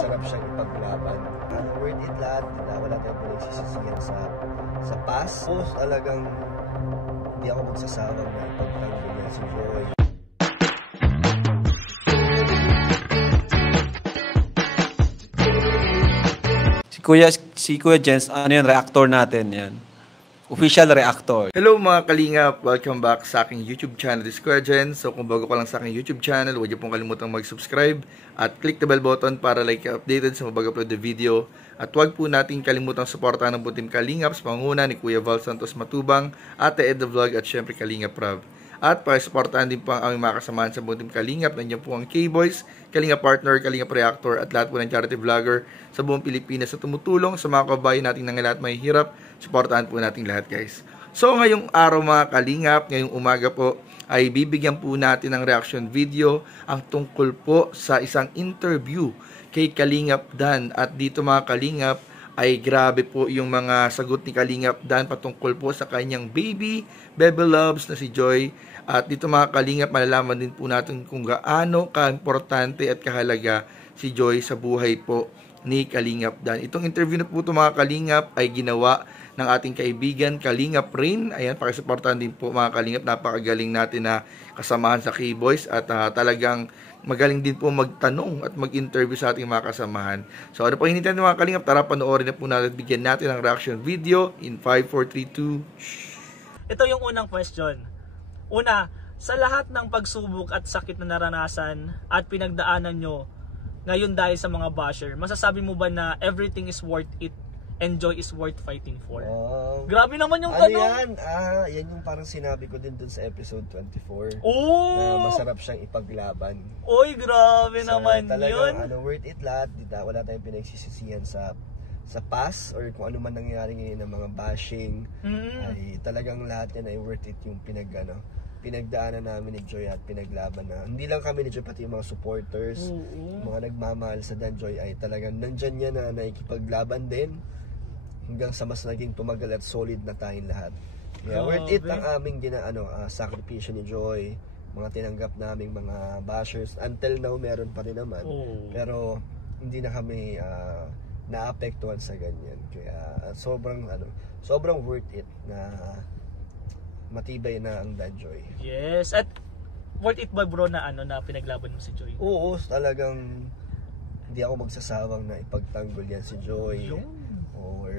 masarap siyang ipaglaban. Worth it lahat, wala tayong pinagsisisihan sa past. Talagang hindi ako magsasawang na ipagtanggol yan si Joy. Si Kuya Jens, ano yun, reactor natin yan. Official reactor. Hello mga kalingap! Welcome back sa aking YouTube channel, this is Kuya Jens. So kung bago ka lang sa aking YouTube channel, huwag niyo pong kalimutang mag-subscribe at click the bell button para like updated sa mabag-upload na video. At huwag po natin kalimutang suportahan ng Team Kalingap sa pangunguna ni Kuya Val Santos Matubang, Ate Ed the Vlog at syempre Kalingap Prav. At para suportahan din po ang aming mga kasamahan sa Team Kalingap, nandiyan po ang K-Boys, Kalingap Partner, Kalingap Reactor at lahat po ng charity vlogger sa buong Pilipinas na tumutulong sa mga kababayan natin ng lahat may hirap. Suportahan po natin lahat, guys. So ngayong araw mga Kalingap, ngayong umaga po ay bibigyan po natin ng reaction video ang tungkol po sa isang interview kay Kalingap Dan. At dito mga Kalingap ay grabe po yung mga sagot ni Kalingap Dan patungkol po sa kanyang baby loves na si Joy. At dito mga Kalingap, malalaman din po natin kung gaano ka-importante at kahalaga si Joy sa buhay po ni Kalingap Dan. Itong interview na po ito mga Kalingap ay ginawa ng ating kaibigan Kalingap Rain. Ayan, pakisuportahan din po mga Kalingap. Napakagaling natin na kasamahan sa K-Boys at talagang magaling din po magtanong at mag-interview sa ating mga kasamahan. So ano po hinintay ng mga Kalingap? Tara panoorin na po natin, bigyan natin ng reaction video in 5, 4, 3, 2. Ito yung unang question. Una, sa lahat ng pagsubok at sakit na naranasan at pinagdaanan nyo ngayon dahil sa mga basher, masasabi mo ba na everything is worth it and joy is worth fighting for? Grabe naman yung tanong. Yan? Yan yung parang sinabi ko din dun sa episode 24. Oh! Na masarap siyang ipaglaban. Oy, grabe So, naman talagang, yun. worth it lahat. Wala tayong pinagsisisihan sa past or kung ano man nangyari ngayon ng mga bashing. Ay talagang lahat yan ay worth it yung pinagdaanan namin ni Joy at pinaglaban na. Hindi lang kami ni Joy, pati yung mga supporters, mga nagmamahal sa Dan Joy ay talagang nandyan yan na nakikipaglaban din hanggang sa mas naging tumagal at solid na tayong lahat. Yeah, worth it ang aming sakripisyo ni Joy, mga tinanggap naming mga bashers. Until now, meron pa rin naman. Pero hindi na kami naapektuhan sa ganyan. Kaya sobrang worth it na matibay na ang Dan Joy. Yes, at worth it ba bro na na pinaglaban mo si Joy? Oo, talagang hindi ako magsasawang na ipagtanggol yan si Joy. Or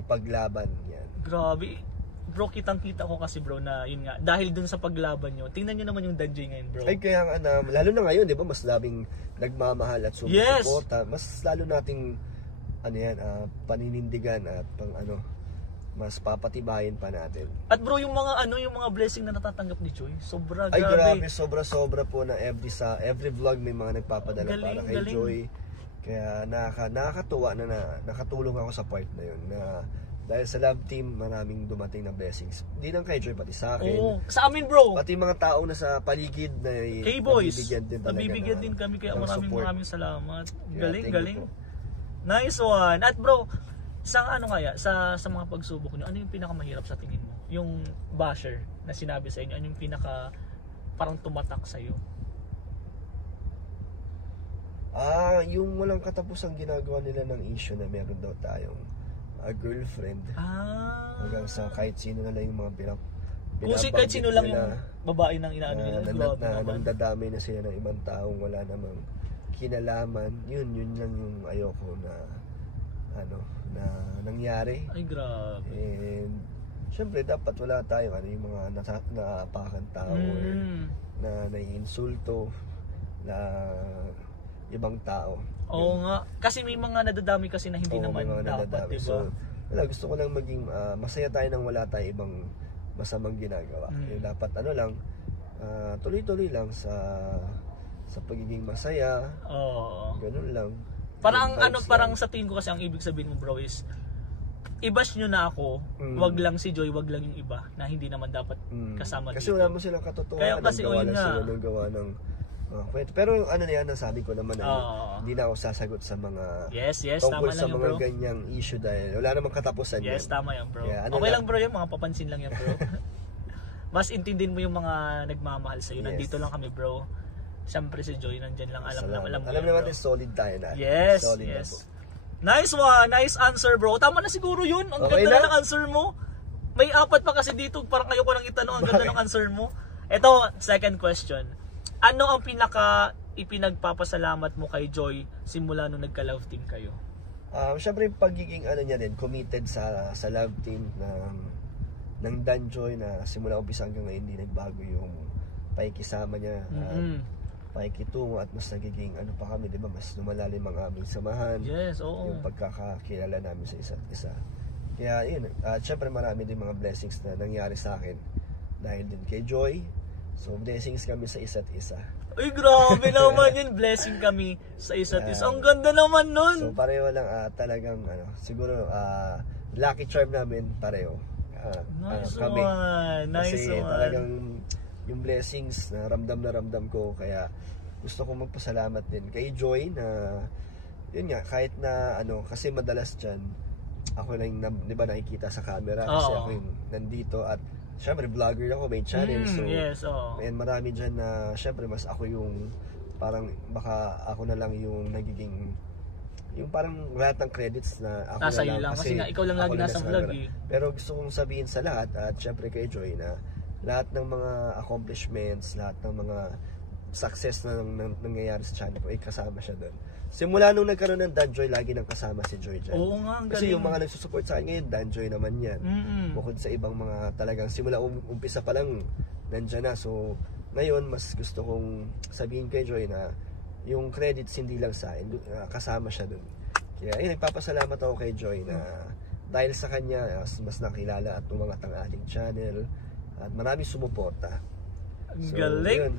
ipaglaban yan. Grabe. Bro, kitang-kita ko kasi bro na yun nga, dahil dun sa paglaban nyo, tingnan nyo naman yung Dan Joy ngayon bro. Ay kaya nga lalo na ngayon, di ba, mas labing nagmamahal at sumusuporta. Mas lalo nating paninindigan at mas papatibayin pa natin. At bro, yung mga blessing na natatanggap ni Joy, sobra, ay grabe, sobra po na every vlog may mga nagpapadala para kay Joy. Kaya nakakatuwa na nakatulong ako sa part na yun, na dahil sa love team maraming dumating na blessings. Hindi lang kay Joy, pati sa akin. Oo, sa amin bro. Pati mga taong nasa paligid na K-Boys, nabibigyan din kami, kaya maraming salamat. Galing. Nice one. At bro, sa sa mga pagsubok nyo, ano yung pinakamahirap sa tingin mo? Yung basher na sinabi sa inyo, ano yung parang tumatak sa iyo? Yung walang katapusang ginagawa nila ng issue na meron daw tayong girlfriend. Hanggang sa kahit sino na lang yung mga kahit sino lang yung babae ng inaano nila. Nandadamay na sila ng ibang taong wala namang kinalaman. Yun lang yung ayoko na na nangyari. Ay grabe. And syempre dapat wala tayong yung mga naapakan tao or na naiinsulto na ibang tao. Oo nga. Kasi may mga nadadami kasi na hindi naman dapat, diba? So, gusto ko lang maging masaya tayo nang wala tayo ibang masamang ginagawa. Dapat tuloy-tuloy lang sa pagiging masaya. Ganun lang. Parang sa tingin ko kasi ang ibig sabihin mo bro is i-bash nyo na ako, wag lang si Joy, wag lang yung iba na hindi naman dapat kasama dito. Kasi wala mo silang katotohanan. Kaya kasi gawa lang sila ng gawa ng kwento. Pero nasabi ko naman hindi na ako sasagot sa mga tungkol sa mga ganyang issue dahil wala namang katapusan yan. Yes, tama yan bro. Kaya, okay lang bro yan, mga papansin lang yan bro. Mas intindihin mo yung mga nagmamahal sa'yo. Nandito lang kami bro. Siyempre si Joy nandyan lang, alam mo Alam yan, naman bro. natin solid tayo na. Yes, Solid na yes. po. Nice one, nice answer bro. Tama na siguro yun. Ang Okay ganda na? na ng answer mo. May 4 pa kasi dito, parang kayo ko nang itanong, ang ganda ng answer mo. Ito, second question. Ano ang ipinagpapasalamat mo kay Joy simula nung nagka-love team kayo? Siyempre yung pagiging niya din, committed sa love team ng Danjoy na simula umpisa hanggang ngayon hindi nagbago yung pakikisama niya. Pakikitungo at mas nagiging pa kami, di ba? Mas lumalalim ang aming samahan. Yes, oo. Yung pagkakakilala namin sa isa't isa. Kaya yun, syempre marami din mga blessings na nangyari sa akin dahil din kay Joy. So blessings kami sa isa't isa. Uy, grabe naman yun. Blessing kami sa isa't isa. Ang ganda naman nun. So pareho lang talagang siguro lucky charm namin pareho. Nice Kami. one. Nice Kasi one. talagang yung blessings na ramdam ko, kaya gusto kong magpasalamat din kay Joy na yun nga, kahit na kasi madalas dyan ako lang di ba nakikita sa camera kasi ako yung nandito at syempre vlogger ako, may channel, so yes, and marami dyan na syempre mas ako yung parang baka ako na lang yung nagiging yung parang lahat ng credits na ako nasa na lang, kasi nga ikaw lang lagi nasa vlog eh. Pero gusto kong sabihin sa lahat at syempre kay Joy na lahat ng mga accomplishments, lahat ng mga success na nangyayari sa channel ko, kasama siya doon. Simula nung nagkaroon ng Danjoy, lagi nang kasama si Joy dyan. Oo nga, ang galing. Kasi yung mga nagsusupport sa akin ngayon, Danjoy naman yan. Bukod sa ibang mga talagang simula umpisa pa lang, nandyan na. So, ngayon, mas gusto kong sabihin kay Joy na yung credits hindi lang sa akin, kasama siya doon. Kaya, nagpapasalamat ako kay Joy na dahil sa kanya, mas nakilala at umangat ang ating channel. At maraming sumuporta. Ang galing. Yun.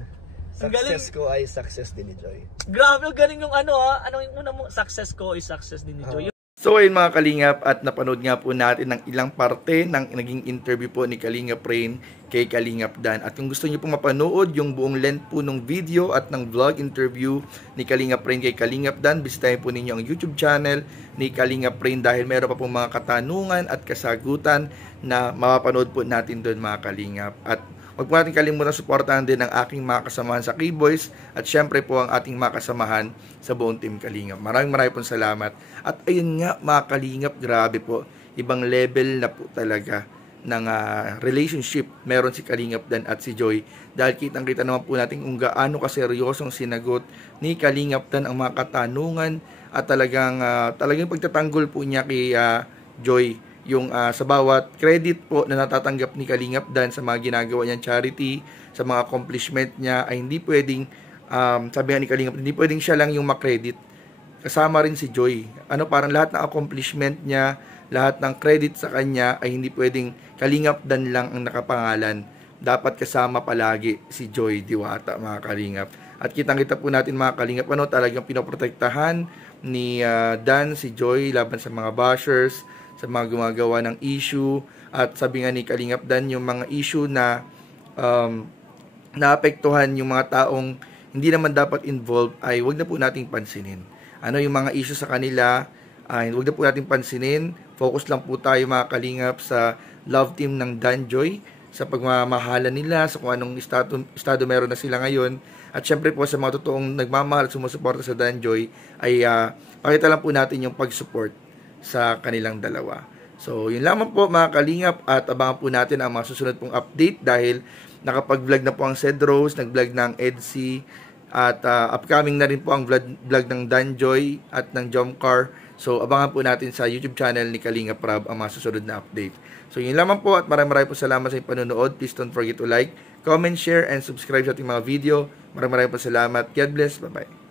Success ko ay success din ni Joy. Grabe, ang galing yung ano yung una mo, success ko is success din ni Joy. So ayun mga Kalingap, at napanood nga po natin ng ilang parte ng naging interview po ni Kalingap Rain kay Kalingap Dan. At kung gusto niyo po mapanood yung buong length po ng video at ng vlog interview ni Kalingap Rain kay Kalingap Dan, bisitahin po ninyo ang YouTube channel ni Kalingap Rain dahil meron pa po mga katanungan at kasagutan na mapapanood po natin doon mga Kalingap. At huwag po natin kalimutan suportahan din ang aking mga kasamahan sa K-Boys at syempre po ang ating mga kasamahan sa buong Team Kalingap. Maraming pong salamat. At ayun nga mga Kalingap, grabe po. Ibang level na po talaga ng relationship meron si Kalingap Dan at si Joy. Dahil kitang-kita naman po natin kung gaano kaseryosong sinagot ni Kalingap Dan ang mga katanungan at talagang pagtatanggol po niya kay Joy. Yung sa bawat credit po na natatanggap ni Kalingap Dan sa mga ginagawa niyang charity, sa mga accomplishment niya, ay hindi pwedeng, sabi nga ni Kalingap, hindi pwedeng siya lang yung makredit. Kasama rin si Joy. Parang lahat ng accomplishment niya, lahat ng credit sa kanya, ay hindi pwedeng Kalingap Dan lang ang nakapangalan. Dapat kasama palagi si Joy Diwata, mga Kalingap. At kitang-kita po natin mga Kalingap, talagang pinoprotektahan ni Dan si Joy laban sa mga bashers, sa mga gumagawa ng issue. At sabi nga ni Kalingap Dan, yung mga issue na naapektuhan yung mga taong hindi naman dapat involved ay wag na po nating pansinin. Yung mga issue sa kanila ay wag na po nating pansinin. Focus lang po tayo mga Kalingap sa love team ng Danjoy, sa pagmamahalan nila, sa kung anong estado meron na sila ngayon. At syempre po sa mga totoong nagmamahal at sumusuporta sa Danjoy ay pakita lang po natin yung pag-support sa kanilang dalawa. So, yun lamang po mga Kalingap, at abangan po natin ang mga susunod pong update dahil nakapag-vlog na po ang Cedros, nag-vlog na ang Edsy, at upcoming na rin po ang vlog ng Danjoy at ng Jomcar. So, abangan po natin sa YouTube channel ni Kalingap Rab ang mga susunod na update. So, yun lamang po, at maraming po salamat sa inyong panonood. Please don't forget to like, comment, share, and subscribe sa ating mga video. Maraming po salamat. God bless. Bye-bye.